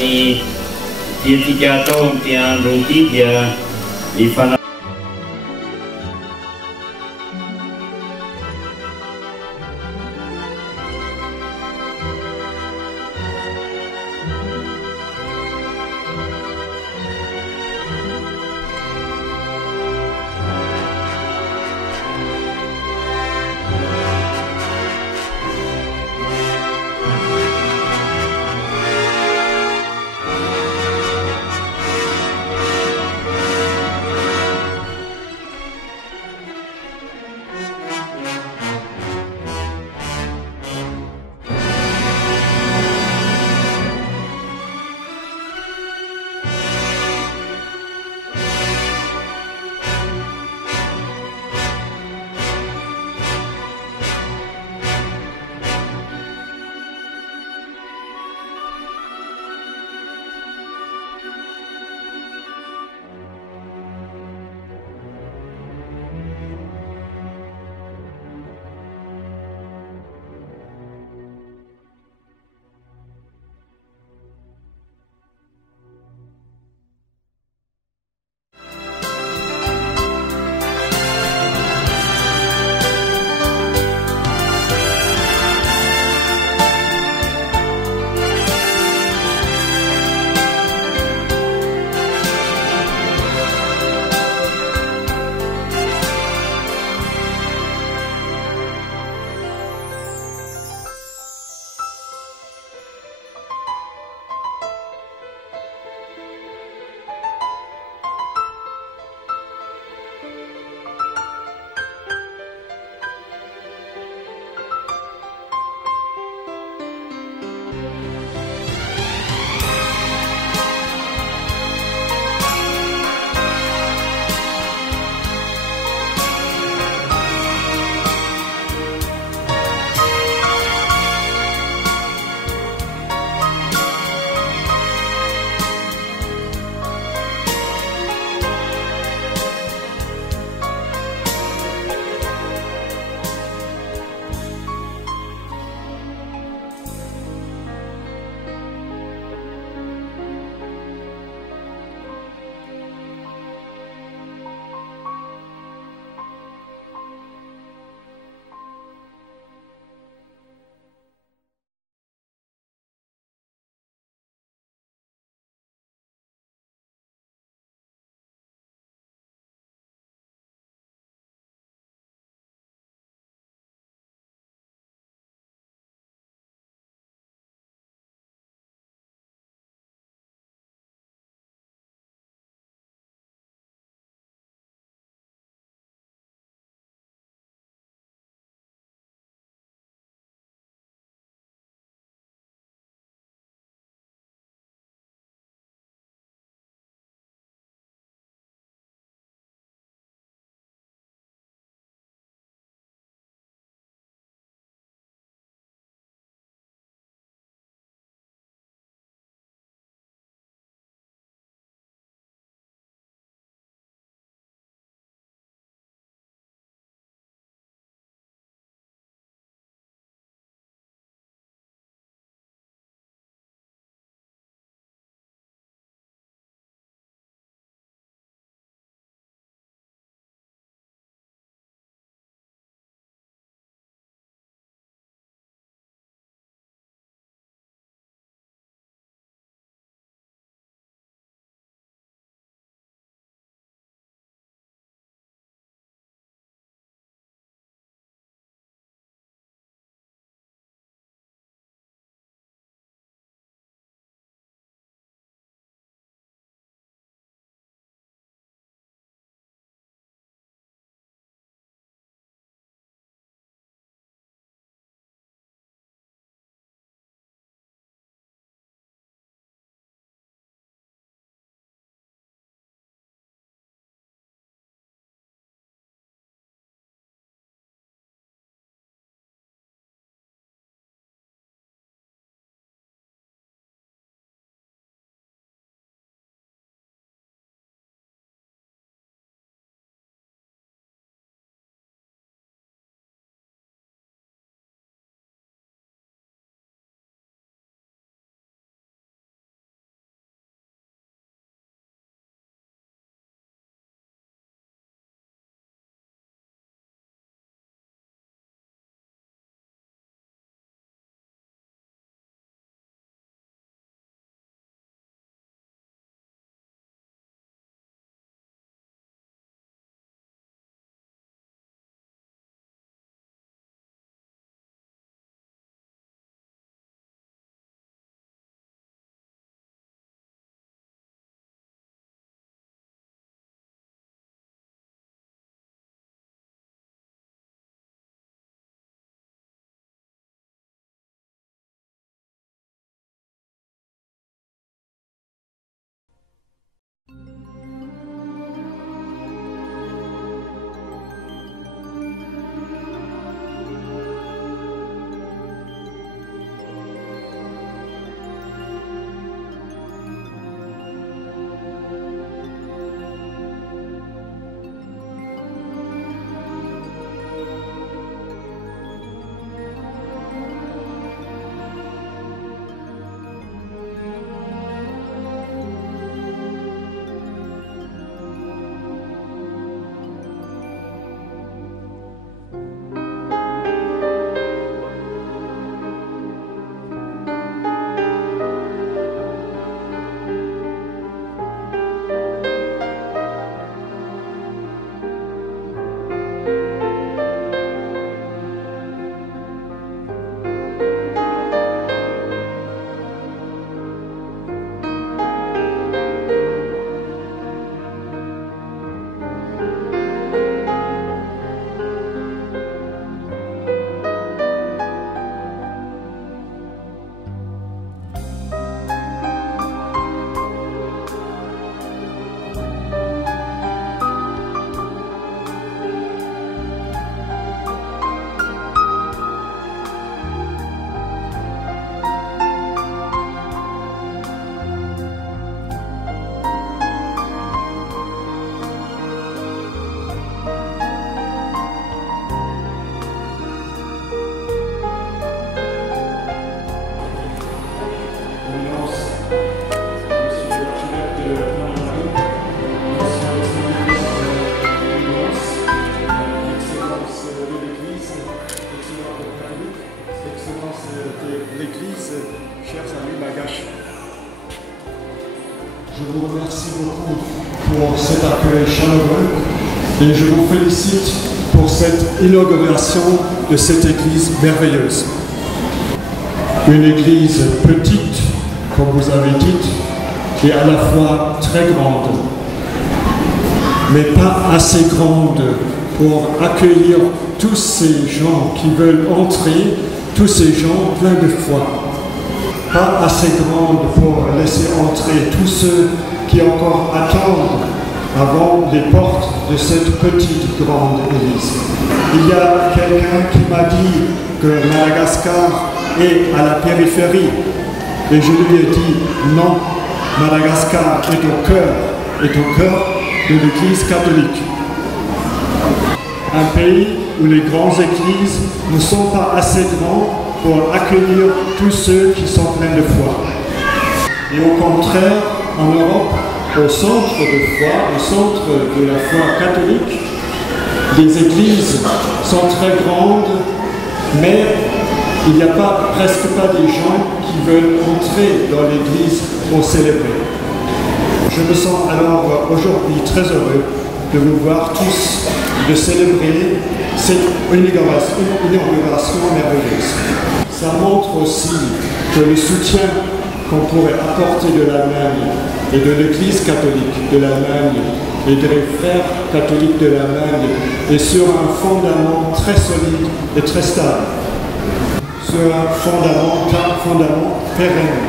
ini dia tiga tahun dia roti dia di sana. vous remercie beaucoup pour cet accueil chaleureux et je vous félicite pour cette inauguration de cette église merveilleuse. Une église petite, comme vous avez dit, et à la fois très grande, mais pas assez grande pour accueillir tous ces gens qui veulent entrer, tous ces gens pleins de foi. Pas assez grande pour laisser entrer tous ceux qui encore attendent avant les portes de cette petite grande église. Il y a quelqu'un qui m'a dit que Madagascar est à la périphérie et je lui ai dit non, Madagascar est au cœur de l'église catholique. Un pays où les grandes églises ne sont pas assez grands pour accueillir tous ceux qui sont pleins de foi. Et au contraire, en Europe, au centre de foi, au centre de la foi catholique, les églises sont très grandes, mais il n'y a presque pas des gens qui veulent entrer dans l'église pour célébrer. Je me sens alors aujourd'hui très heureux de vous voir tous, de célébrer cette inauguration merveilleuse. Ça montre aussi que le soutien qu'on pourrait apporter de l'Allemagne et de l'Église catholique de l'Allemagne et des frères catholiques de l'Allemagne est sur un fondament très solide et très stable, sur un fondament pérenne.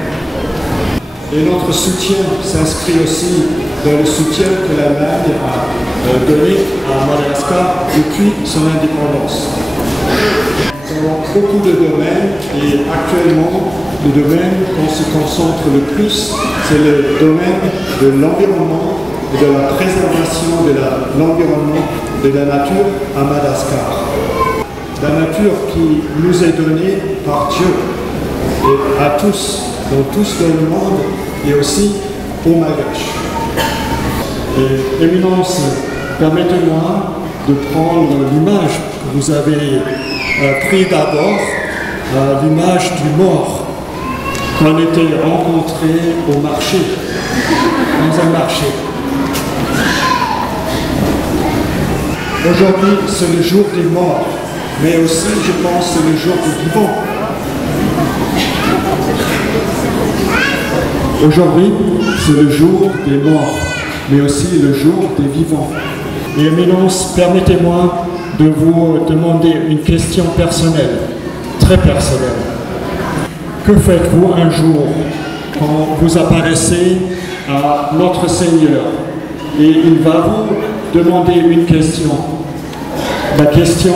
Et notre soutien s'inscrit aussi dans le soutien que l'Allemagne a donné à Madagascar depuis son indépendance. Nous avons beaucoup de domaines et actuellement, le domaine qu'on se concentre le plus, c'est le domaine de l'environnement et de la préservation de l'environnement, de la nature à Madagascar. La nature qui nous est donnée par Dieu et à tous, dans le monde et aussi aux Malgaches. Et Éminence, permettez-moi de prendre l'image que vous avez prise d'abord, l'image du mort qu'on était rencontré au marché, dans un marché. Aujourd'hui, c'est le jour des morts, mais aussi, je pense, c'est le jour des vivants. Aujourd'hui, c'est le jour des morts, mais aussi le jour des vivants. Et Éminence, permettez-moi de vous demander une question personnelle, très personnelle. Que faites-vous un jour quand vous apparaissez à notre Seigneur et il va vous demander une question? La question,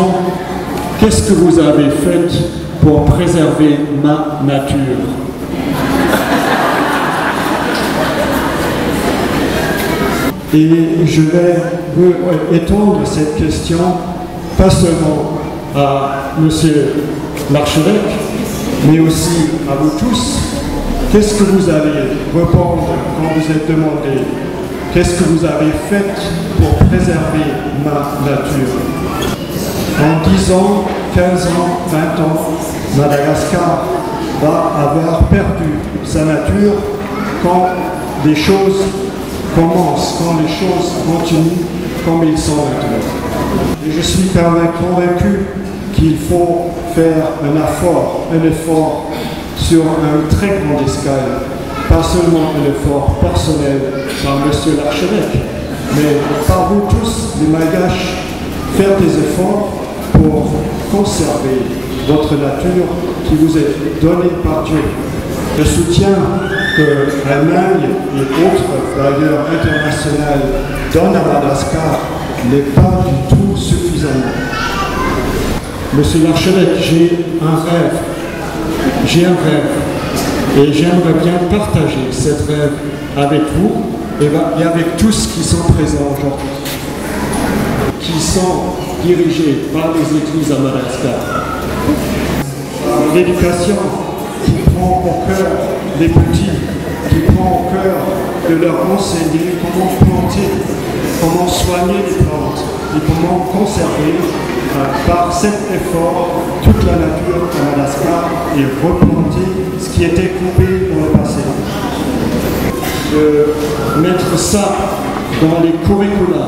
qu'est-ce que vous avez fait pour préserver ma nature? Et je vais étendre cette question, pas seulement à Monsieur l'archevêque, mais aussi à vous tous. Qu'est-ce que vous allez répondre quand vous êtes demandé? Qu'est-ce que vous avez fait pour préserver ma nature? En 10 ans, 15 ans, 20 ans, Madagascar va avoir perdu sa nature quand les choses commencent, quand les choses continuent comme ils sont maintenant. Et je suis convaincu qu'il faut faire un effort sur un très grand escale, pas seulement un effort personnel par Monsieur l'archevêque, mais par vous tous, les Malgaches, faire des efforts pour conserver votre nature qui vous est donnée par Dieu. Le soutien que l'Allemagne et autres bailleurs internationaux donnent à Madagascar n'est pas du tout suffisant. Monsieur l'archevêque, j'ai un rêve, et j'aimerais bien partager ce rêve avec vous et avec tous qui sont présents aujourd'hui, qui sont dirigés par les églises à Madagascar. L'éducation qui prend au cœur les petits, qui prend au cœur de leur enseigner comment planter, comment soigner les plantes et comment conserver par cet effort toute la nature à Madagascar et replanter ce qui était coupé dans le passé. de mettre ça dans les curricula,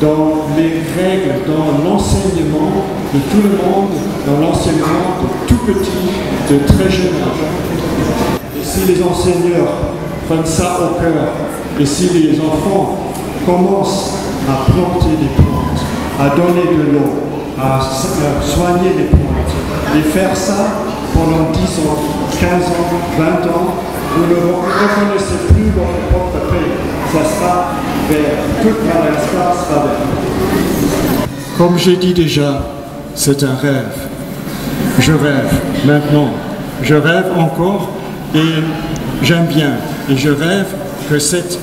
dans les règles, dans l'enseignement de tout le monde, dans l'enseignement de tout petit, de très jeune âge. Et si les enseignants prennent ça au cœur, et si les enfants commencent à planter des plantes, à donner de l'eau, à soigner les plantes, et faire ça pendant 10 ans, 15 ans, 20 ans, vous ne reconnaissez plus votre propre pays. Ça sera vert. Toute Madagascar sera vert. Comme j'ai dit déjà, c'est un rêve. Je rêve maintenant. Je rêve encore et j'aime bien. Et je rêve que cet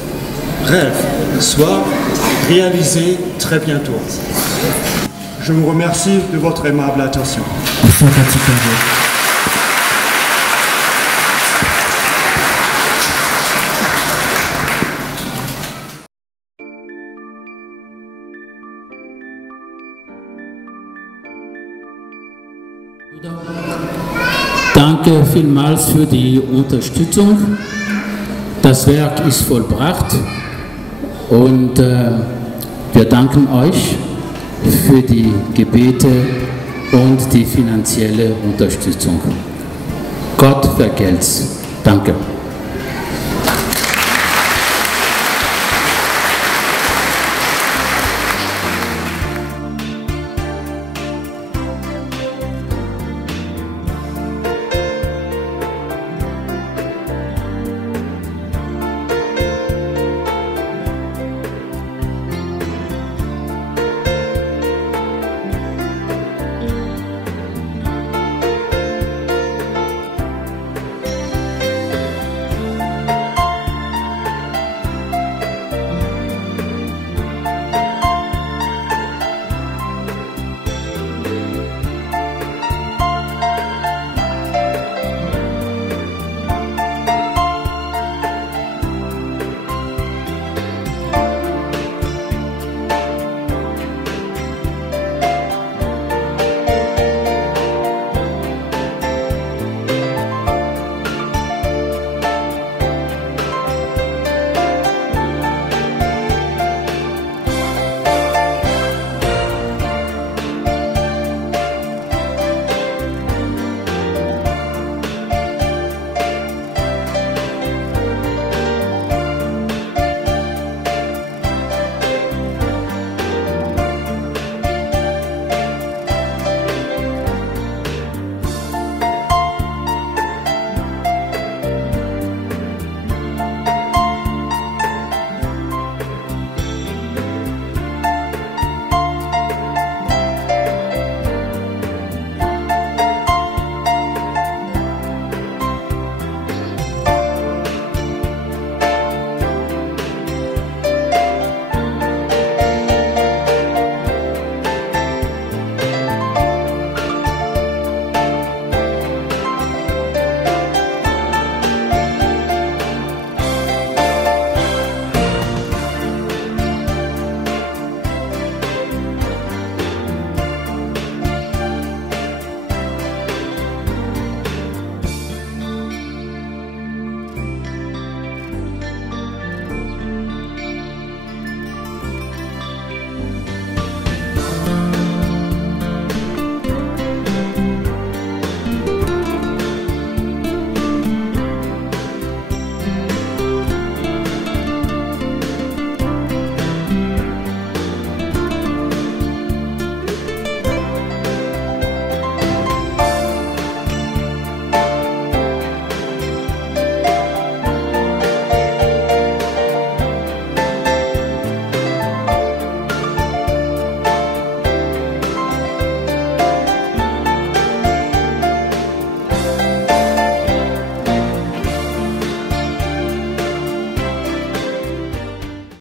rêve soit réalisé très bientôt. Je vous remercie de votre aimable attention. Danke vielmals für die Unterstützung. Das Werk ist vollbracht und wir danken euch für die Gebete und die finanzielle Unterstützung. Gott vergelt's. Danke.